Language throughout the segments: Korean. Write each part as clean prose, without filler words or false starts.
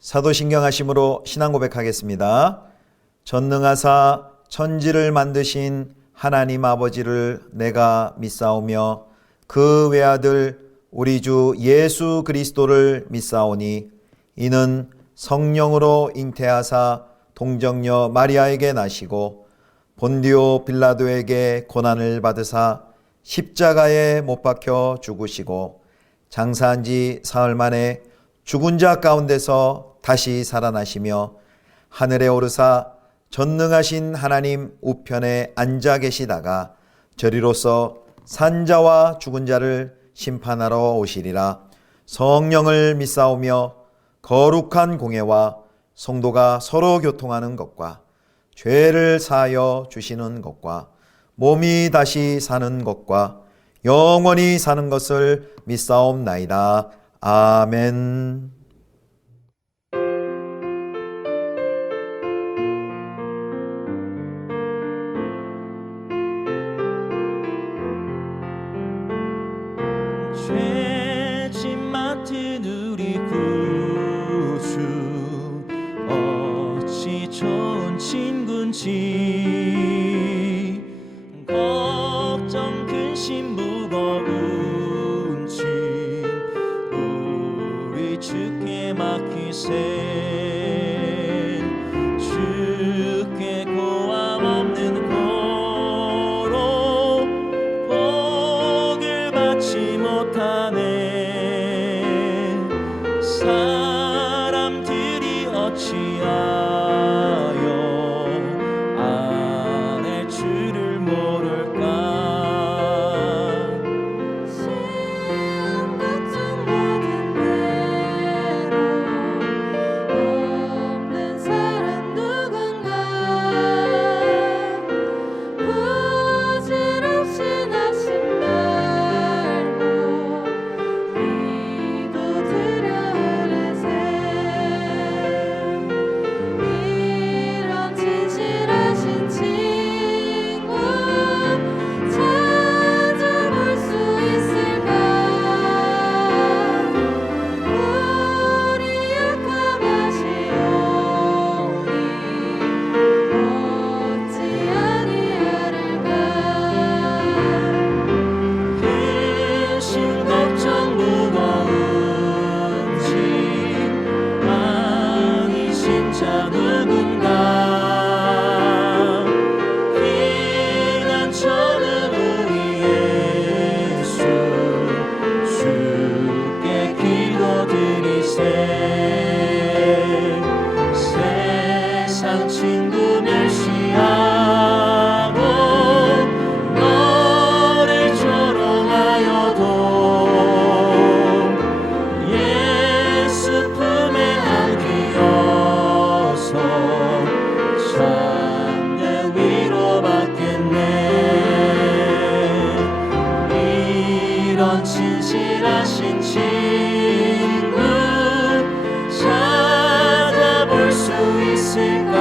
사도신경하심으로 신앙 고백하겠습니다. 전능하사 천지를 만드신 하나님 아버지를 내가 믿사오며 그 외아들 우리 주 예수 그리스도를 믿사오니 이는 성령으로 잉태하사 동정녀 마리아에게 나시고 본디오 빌라도에게 고난을 받으사 십자가에 못 박혀 죽으시고 장사한 지 사흘 만에 죽은 자 가운데서 다시 살아나시며 하늘에 오르사 전능하신 하나님 우편에 앉아 계시다가 저리로서 산자와 죽은 자를 심판하러 오시리라. 성령을 믿사오며 거룩한 공회와 성도가 서로 교통하는 것과 죄를 사하여 주시는 것과 몸이 다시 사는 것과 영원히 사는 것을 믿사옵나이다. 아멘. 죄짐 맡은 우리 구주 어찌 좋은 친구인지 걱정 근심 무거운 짐 우리 주께 맡기세 주께 고함 없는 고로 복을 받지 못하네 사람들이 어찌하여 아내 주를 모를까 시험 걱정 모든 대로 없는 사람 누군가 부질없이 나신 말로 기도드려 하래세 이런 진실하신 친구 찾아볼 수 있을까 우리 약함하시오니 어찌 아니하를까 근심 걱정 무거운 짐 아니신 자 누군가 피난처는 우리 예수 주께 기도드리세 세상 친구 멸시하고 너를 조롱하여도 예수 품에 안기어서 참된 위로받겠네 이런 진실하신 친구 찾아볼 수 있을까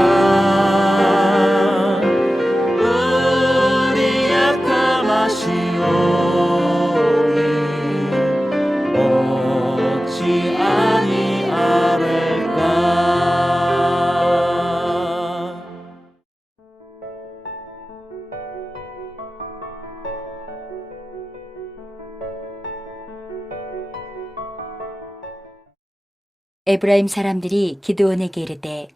우리 약함하시오니 어찌 아니하를까 에브라임 사람들이 기드온에게 이르되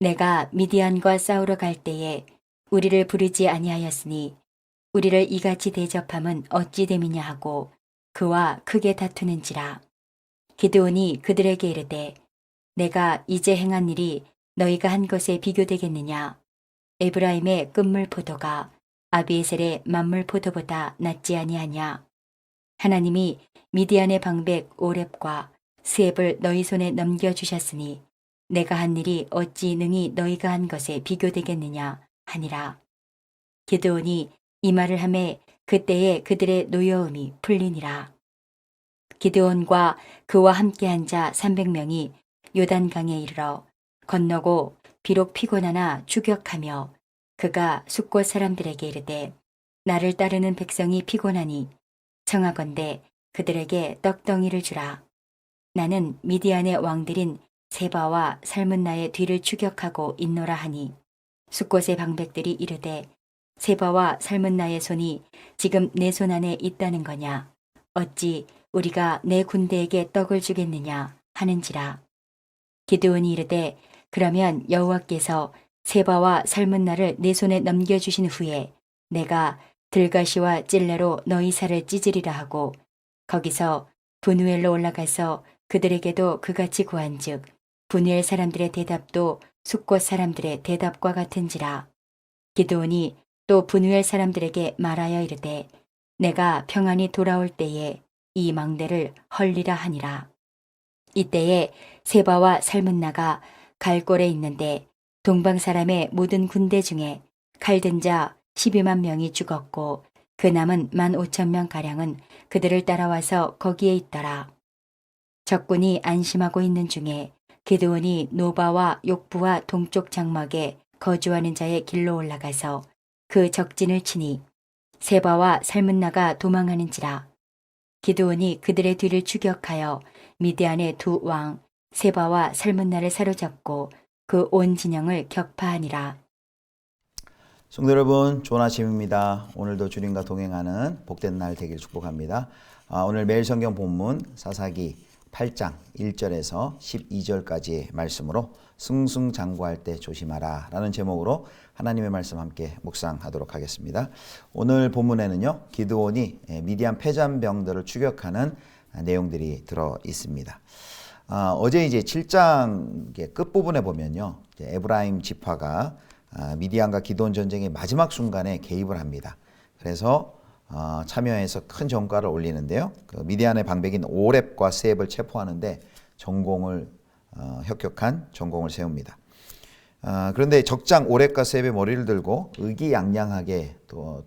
내가 미디안과 싸우러 갈 때에 우리를 부르지 아니하였으니 우리를 이같이 대접함은 어찌 됨이냐 하고 그와 크게 다투는지라. 기드온이 그들에게 이르되 내가 이제 행한 일이 너희가 한 것에 비교되겠느냐. 에브라임의 끝물 포도가 아비에셀의 만물 포도보다 낫지 아니하냐. 하나님이 미디안의 방백 오렙과 스앱을 너희 손에 넘겨주셨으니 내가 한 일이 어찌 능히 너희가 한 것에 비교되겠느냐 하니라. 기드온이 이 말을 하매 그때에 그들의 노여움이 풀리니라. 기드온과 그와 함께한 자 300명이 요단강에 이르러 건너고 비록 피곤하나 추격하며 그가 숫곳 사람들에게 이르되 나를 따르는 백성이 피곤하니 청하건대 그들에게 떡덩이를 주라. 나는 미디안의 왕들인 세바와 살문나의 뒤를 추격하고 있노라 하니 숫곳의 방백들이 이르되 세바와 살문나의 손이 지금 내 손 안에 있다는 거냐 어찌 우리가 내 군대에게 떡을 주겠느냐 하는지라. 기드온이 이르되 그러면 여호와께서 세바와 살문나를 내 손에 넘겨주신 후에 내가 들가시와 찔레로 너희 살을 찢으리라 하고 거기서 분우엘로 올라가서 그들에게도 그같이 구한즉 분우엘 사람들의 대답도 숫곳 사람들의 대답과 같은지라. 기드온이 또 분우엘 사람들에게 말하여 이르되 내가 평안히 돌아올 때에 이 망대를 헐리라 하니라. 이때에 세바와 살문나가 갈골에 있는데 동방 사람의 모든 군대 중에 칼든 자 12만 명이 죽었고 그 남은 15,000명 가량은 그들을 따라와서 거기에 있더라. 적군이 안심하고 있는 중에 기드온이 노바와 욕부와 동쪽 장막에 거주하는 자의 길로 올라가서 그 적진을 치니 세바와 살문나가 도망하는지라. 기드온이 그들의 뒤를 추격하여 미디안의 두 왕 세바와 살문나를 사로잡고 그 온 진영을 격파하니라. 성도 여러분, 좋은 아침입니다. 오늘도 주님과 동행하는 복된 날 되길 축복합니다. 오늘 매일 성경 본문 사사기 8장 1절에서 12절까지의 말씀으로 승승장구할 때 조심하라 라는 제목으로 하나님의 말씀 함께 묵상하도록 하겠습니다. 오늘 본문에는요, 기드온이 미디안 패잔병들을 추격하는 내용들이 들어 있습니다. 어제 이제 7장 끝부분에 보면요, 에브라임 지파가 미디안과 기드온 전쟁의 마지막 순간에 개입을 합니다. 그래서 참여해서 큰 전과를 올리는데요. 그 미디안의 방백인 오렙과 세앱을 체포하는데 혁혁한 전공을 세웁니다. 그런데 적장 오렙과 세앱의 머리를 들고 의기양양하게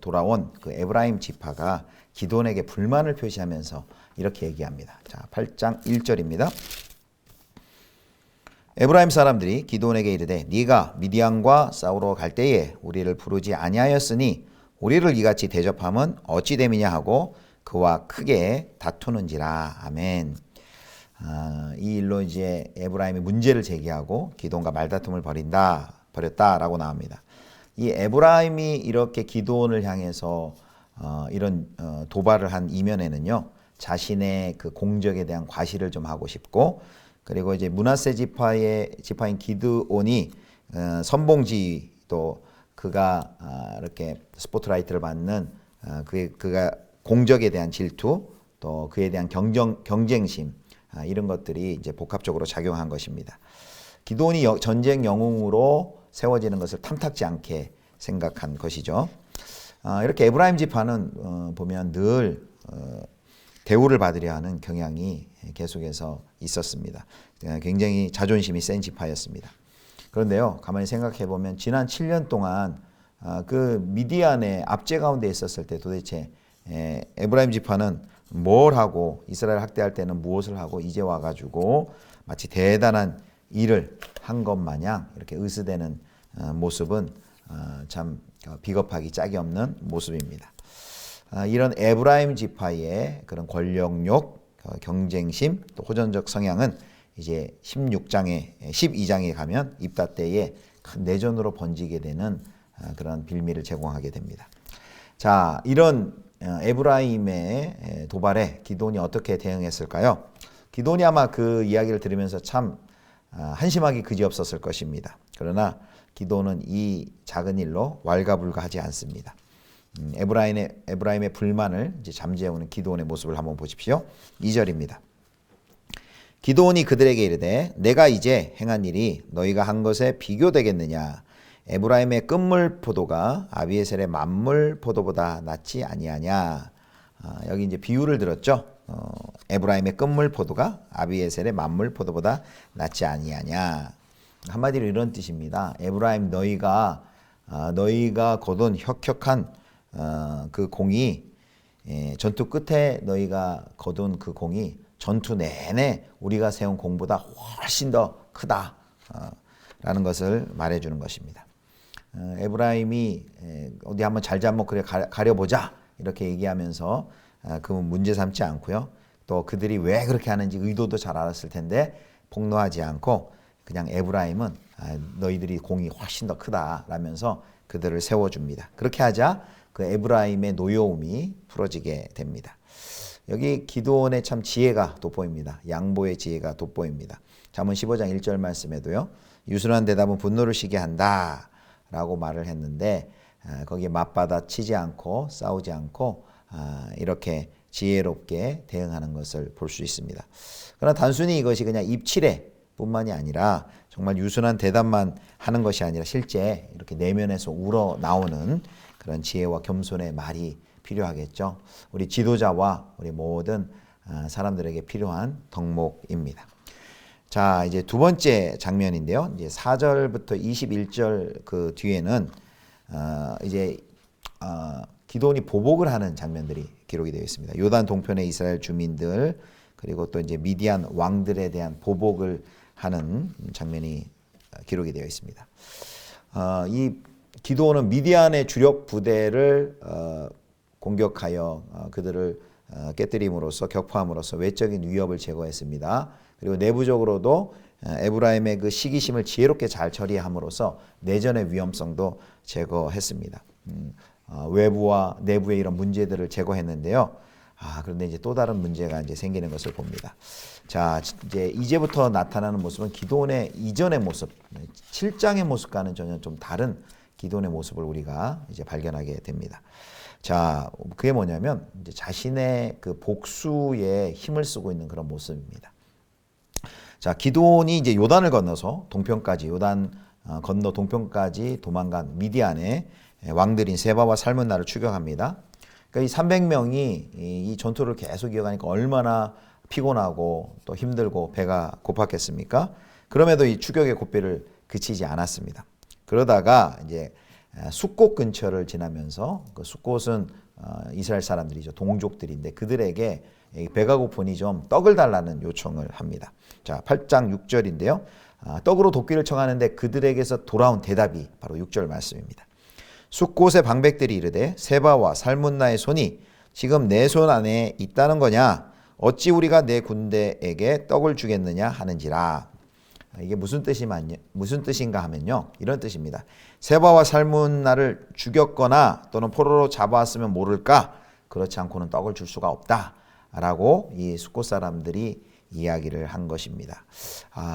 돌아온 그 에브라임 지파가 기드온에게 불만을 표시하면서 이렇게 얘기합니다. 자, 8장 1절입니다. 에브라임 사람들이 기드온에게 이르되 네가 미디안과 싸우러 갈 때에 우리를 부르지 아니하였으니 우리를 이같이 대접함은 어찌 됨이냐 하고 그와 크게 다투는지라. 아멘. 이 일로 이제 에브라임이 문제를 제기하고 기드온과 말다툼을 벌였다라고 나옵니다. 이 에브라임이 이렇게 기드온을 향해서 이런 도발을 한 이면에는요, 자신의 그 공적에 대한 과시를 좀 하고 싶고, 그리고 이제 므낫세 지파인 기드온이 선봉지 또 그가 이렇게 스포트라이트를 받는 그가 공적에 대한 질투 또 그에 대한 경쟁심 이런 것들이 이제 복합적으로 작용한 것입니다. 기드온이 전쟁 영웅으로 세워지는 것을 탐탁지 않게 생각한 것이죠. 이렇게 에브라임 지파는 보면 늘 대우를 받으려 하는 경향이 계속해서 있었습니다. 굉장히 자존심이 센 지파였습니다. 그런데요, 가만히 생각해 보면 지난 7년 동안 그 미디안의 압제 가운데 있었을 때 도대체 에브라임 지파는 뭘 하고 이스라엘 학대할 때는 무엇을 하고 이제 와가지고 마치 대단한 일을 한 것 마냥 이렇게 으스대는 모습은 참 비겁하기 짝이 없는 모습입니다. 이런 에브라임 지파의 그런 권력욕, 경쟁심, 또 호전적 성향은 이제 12장에 가면 입다 때에 큰 내전으로 번지게 되는 그런 빌미를 제공하게 됩니다. 자, 이런 에브라임의 도발에 기드온이 어떻게 대응했을까요? 기드온이 아마 그 이야기를 들으면서 참 한심하기 그지없었을 것입니다. 그러나 기드온은 이 작은 일로 왈가불가하지 않습니다. 에브라임의 불만을 이제 잠재우는 기드온의 모습을 한번 보십시오. 2절입니다. 기드온이 그들에게 이르되 내가 이제 행한 일이 너희가 한 것에 비교되겠느냐? 에브라임의 끝물 포도가 아비에셀의 만물 포도보다 낫지 아니하냐? 여기 이제 비유를 들었죠. 에브라임의 끝물 포도가 아비에셀의 만물 포도보다 낫지 아니하냐? 한마디로 이런 뜻입니다. 에브라임 너희가 거둔 혁혁한 그 공이 전투 끝에 너희가 거둔 그 공이 전투 내내 우리가 세운 공보다 훨씬 더 크다 라는 것을 말해주는 것입니다. 에브라임이 어디 한번 잘잘못 그래 가려보자 이렇게 얘기하면서 그 문제 삼지 않고요. 또 그들이 왜 그렇게 하는지 의도도 잘 알았을 텐데 폭로하지 않고 그냥 에브라임은 너희들이 공이 훨씬 더 크다라면서 그들을 세워줍니다. 그렇게 하자 그 에브라임의 노여움이 풀어지게 됩니다. 여기 기드온의 참 지혜가 돋보입니다. 양보의 지혜가 돋보입니다. 잠언 15장 1절 말씀에도요. 유순한 대답은 분노를 쉬게 한다 라고 말을 했는데 거기에 맞받아 치지 않고 싸우지 않고 이렇게 지혜롭게 대응하는 것을 볼 수 있습니다. 그러나 단순히 이것이 그냥 입칠에 뿐만이 아니라 정말 유순한 대답만 하는 것이 아니라 실제 이렇게 내면에서 우러나오는 그런 지혜와 겸손의 말이 필요하겠죠. 우리 지도자와 우리 모든 사람들에게 필요한 덕목입니다. 자, 이제 두 번째 장면인데요. 이제 4절부터 21절 그 뒤에는 이제 기드온이 보복을 하는 장면들이 기록이 되어 있습니다. 요단 동편의 이스라엘 주민들 그리고 또 이제 미디안 왕들에 대한 보복을 하는 장면이 기록이 되어 있습니다. 이 기드온은 미디안의 주력 부대를 공격하여 그들을 깨뜨림으로써 격파함으로써 외적인 위협을 제거했습니다. 그리고 내부적으로도 에브라임의 그 시기심을 지혜롭게 잘 처리함으로써 내전의 위험성도 제거했습니다. 외부와 내부의 이런 문제들을 제거했는데요. 그런데 이제 또 다른 문제가 이제 생기는 것을 봅니다. 자, 이제부터 나타나는 모습은 기드온의 이전의 모습, 7장의 모습과는 전혀 좀 다른 기드온의 모습을 우리가 이제 발견하게 됩니다. 자, 그게 뭐냐면 이제 자신의 그 복수에 힘을 쓰고 있는 그런 모습입니다. 자, 기드온이 이제 요단을 건너서 동편까지 요단 건너 동편까지 도망간 미디안의 왕들인 세바와 살문나를 추격합니다. 그러니까 이 300명이 이 전투를 계속 이어가니까 얼마나 피곤하고 또 힘들고 배가 고팠겠습니까? 그럼에도 이 추격의 고삐를 그치지 않았습니다. 그러다가 이제 숫곳 근처를 지나면서 그 숫곳은 이스라엘 사람들이죠. 동족들인데 그들에게 배가 고프니 좀 떡을 달라는 요청을 합니다. 자, 8장 6절인데요. 떡으로 돕기를 청하는데 그들에게서 돌아온 대답이 바로 6절 말씀입니다. 숫곳의 방백들이 이르되 세바와 살문나의 손이 지금 내 손 안에 있다는 거냐? 어찌 우리가 내 군대에게 떡을 주겠느냐 하는지라. 이게 무슨 뜻인가 하면요. 이런 뜻입니다. 세바와 살문나를 죽였거나 또는 포로로 잡아왔으면 모를까? 그렇지 않고는 떡을 줄 수가 없다. 라고 이 숫곳 사람들이 이야기를 한 것입니다.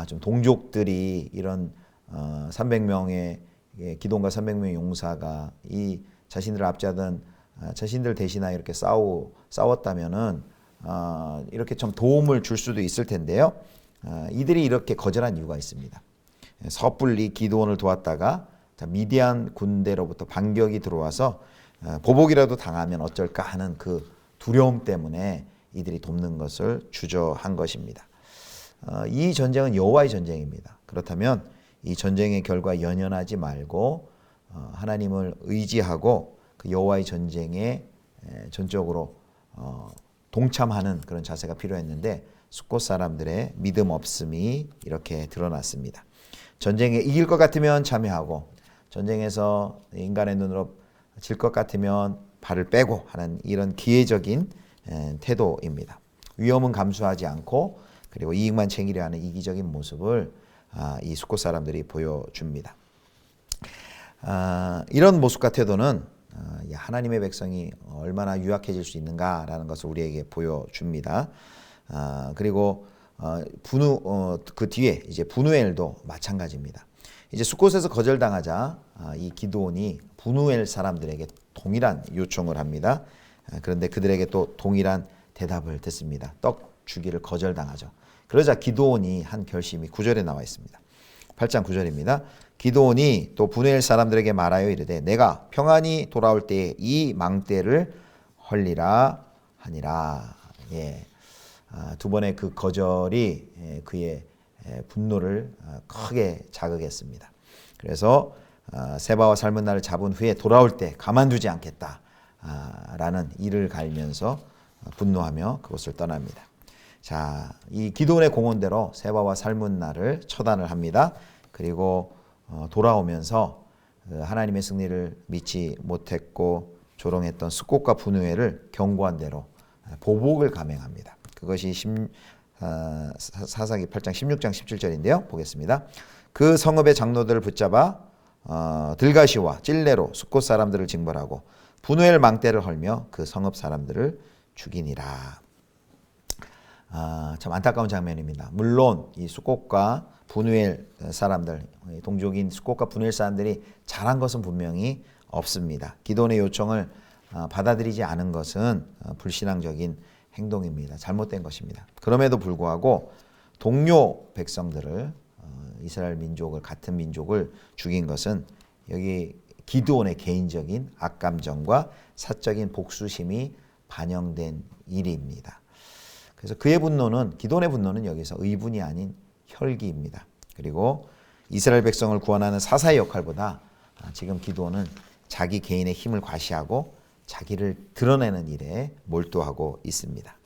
좀 동족들이 이런 300명의 기드온과 300명의 용사가 이 자신들을 압제하던 자신들 대신하여 이렇게 싸웠다면은 이렇게 좀 도움을 줄 수도 있을 텐데요. 이들이 이렇게 거절한 이유가 있습니다. 섣불리 기드온을 도왔다가 미디안 군대로부터 반격이 들어와서 보복이라도 당하면 어쩔까 하는 그 두려움 때문에 이들이 돕는 것을 주저한 것입니다. 이 전쟁은 여호와의 전쟁입니다. 그렇다면 이 전쟁의 결과 연연하지 말고 하나님을 의지하고 그 여호와의 전쟁에 전적으로 동참하는 그런 자세가 필요했는데 숫곳 사람들의 믿음 없음이 이렇게 드러났습니다. 전쟁에 이길 것 같으면 참여하고 전쟁에서 인간의 눈으로 질 것 같으면 발을 빼고 하는 이런 기회적인 태도입니다. 위험은 감수하지 않고 그리고 이익만 챙기려 하는 이기적인 모습을 이 숫곳 사람들이 보여줍니다. 이런 모습과 태도는 하나님의 백성이 얼마나 유약해질 수 있는가라는 것을 우리에게 보여줍니다. 그리고 그 뒤에 이제 분우엘도 마찬가지입니다. 이제 숫곳에서 거절당하자 이 기드온이 분우엘 사람들에게 동일한 요청을 합니다. 그런데 그들에게 또 동일한 대답을 듣습니다. 떡 주기를 거절당하죠. 그러자 기드온이 한 결심이 9절에 나와 있습니다. 8장 9절입니다. 기드온이 또 분우엘 사람들에게 말하여 이르되 내가 평안히 돌아올 때에 이 망대를 헐리라 하니라. 두 번의 그 거절이 그의 분노를 크게 자극했습니다. 그래서 세바와 살문나를 잡은 후에 돌아올 때 가만두지 않겠다 라는 이를 갈면서 분노하며 그곳을 떠납니다. 자, 이 기드온의 공언대로 세바와 살문나를 처단을 합니다. 그리고 돌아오면서 하나님의 승리를 믿지 못했고 조롱했던 숫곳과 분우엘을 경고한 대로 보복을 감행합니다. 그것이 사사기 8장 16장 17절인데요. 보겠습니다. 그 성읍의 장로들을 붙잡아 들가시와 찔레로 숫곳 사람들을 징벌하고 분우엘 망대를 헐며 그 성읍 사람들을 죽이니라. 참 안타까운 장면입니다. 물론 이 숫곳과 분우엘 사람들, 동족인 숫곳과 분우엘 사람들이 잘한 것은 분명히 없습니다. 기도원의 요청을 받아들이지 않은 것은 불신앙적인 행동입니다. 잘못된 것입니다. 그럼에도 불구하고 동료 백성들을 이스라엘 민족을 같은 민족을 죽인 것은 여기 기드온의 개인적인 악감정과 사적인 복수심이 반영된 일입니다. 그래서 그의 분노는 기드온의 분노는 여기서 의분이 아닌 혈기입니다. 그리고 이스라엘 백성을 구원하는 사사의 역할보다 지금 기드온은 자기 개인의 힘을 과시하고 자기를 드러내는 일에 몰두하고 있습니다.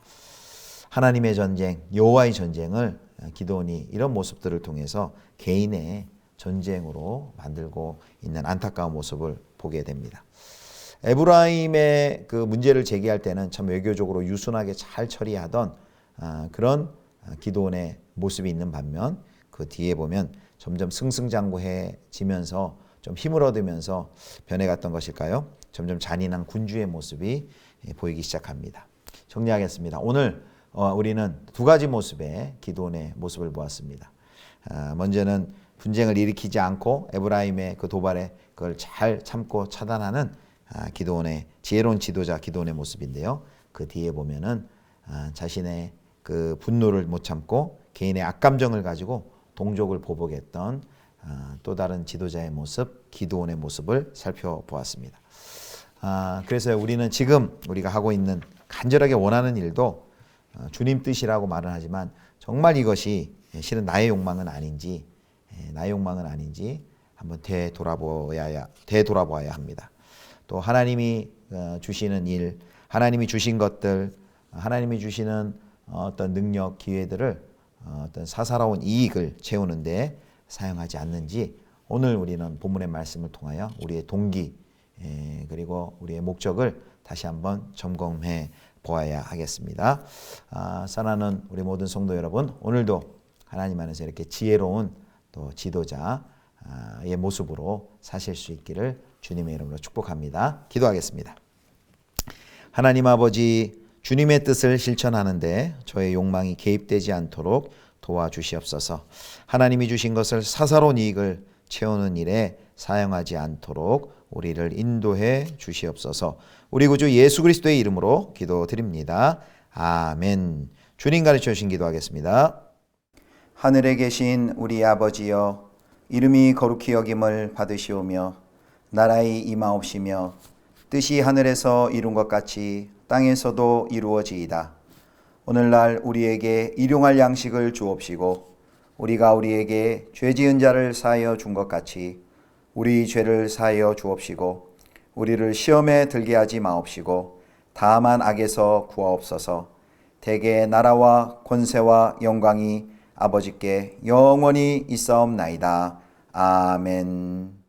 하나님의 전쟁, 여호와의 전쟁을 기드온이 이런 모습들을 통해서 개인의 전쟁으로 만들고 있는 안타까운 모습을 보게 됩니다. 에브라임의 그 문제를 제기할 때는 참 외교적으로 유순하게 잘 처리하던 그런 기드온의 모습이 있는 반면 그 뒤에 보면 점점 승승장구해지면서 좀 힘을 얻으면서 변해갔던 것일까요? 점점 잔인한 군주의 모습이 보이기 시작합니다. 정리하겠습니다. 오늘 우리는 두 가지 모습의 기드온의 모습을 보았습니다. 먼저는 분쟁을 일으키지 않고 에브라임의 그 도발에 그걸 잘 참고 차단하는 기드온의 지혜로운 지도자 기드온의 모습인데요. 그 뒤에 보면은 자신의 그 분노를 못 참고 개인의 악감정을 가지고 동족을 보복했던 또 다른 지도자의 모습, 기드온의 모습을 살펴보았습니다. 그래서 우리는 지금 우리가 하고 있는 간절하게 원하는 일도 주님 뜻이라고 말은 하지만 정말 이것이 실은 나의 욕망은 아닌지 한번 되돌아보아야 합니다. 또 하나님이 주시는 일, 하나님이 주신 것들, 하나님이 주시는 어떤 능력, 기회들을 어떤 사사로운 이익을 채우는데 사용하지 않는지 오늘 우리는 본문의 말씀을 통하여 우리의 동기 그리고 우리의 목적을 다시 한번 점검해 보아야 하겠습니다. 사랑하는 우리 모든 성도 여러분, 오늘도 하나님 안에서 이렇게 지혜로운 또 지도자의 모습으로 사실 수 있기를 주님의 이름으로 축복합니다. 기도하겠습니다. 하나님 아버지, 주님의 뜻을 실천하는데 저의 욕망이 개입되지 않도록 도와주시옵소서. 하나님이 주신 것을 사사로운 이익을 채우는 일에 사용하지 않도록 우리를 인도해 주시옵소서. 우리 구주 예수 그리스도의 이름으로 기도드립니다. 아멘. 주님 가르쳐 주신 기도하겠습니다. 하늘에 계신 우리 아버지여, 이름이 거룩히 여김을 받으시오며 나라의 임하옵시며 뜻이 하늘에서 이룬 것 같이 땅에서도 이루어지이다. 오늘날 우리에게 일용할 양식을 주옵시고 우리가 우리에게 죄 지은 자를 사하여 준 것 같이 우리 죄를 사하여 주옵시고 우리를 시험에 들게 하지 마옵시고 다만 악에서 구하옵소서. 대개 나라와 권세와 영광이 아버지께 영원히 있사옵나이다. 아멘.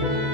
주